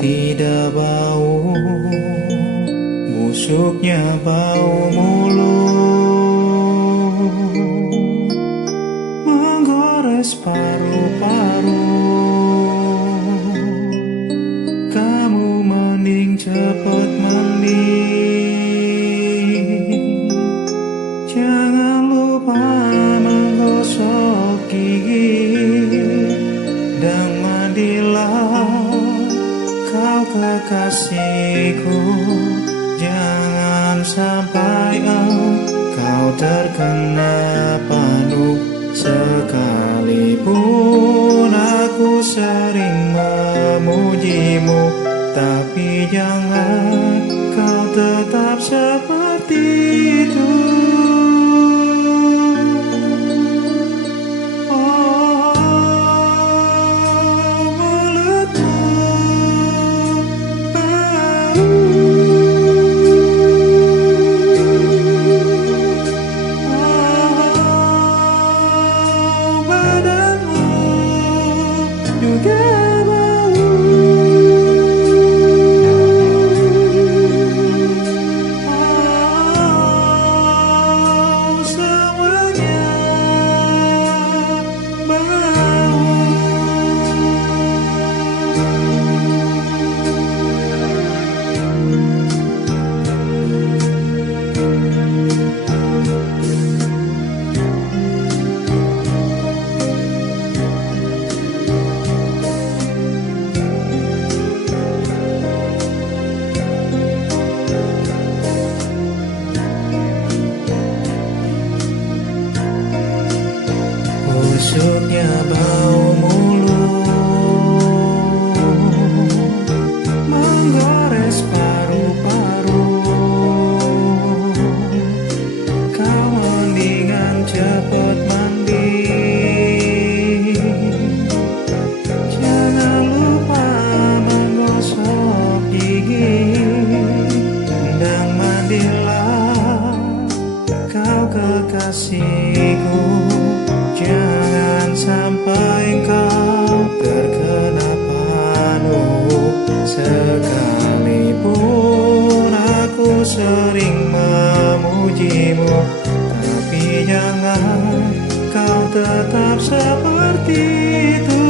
tidak bau, busuknya bau mulut, menggores paru-paru. Kamu mending cepet mandi, jangan lupa menggosok gigi, dan mandilah kau kekasihku. Jangan sampai kau terkena panu, sekalipun aku sering memujimu, tapi jangan kau tetap seperti itu. Busuknya bau mulut, menggores paru-paru. Kau mendingan cepet mandi, jangan lupa menggosok gigi, dan mandilah kau kekasihku. Jangan sampai kau terkena panu, sekalipun aku sering memujimu, tapi jangan kau tetap seperti itu.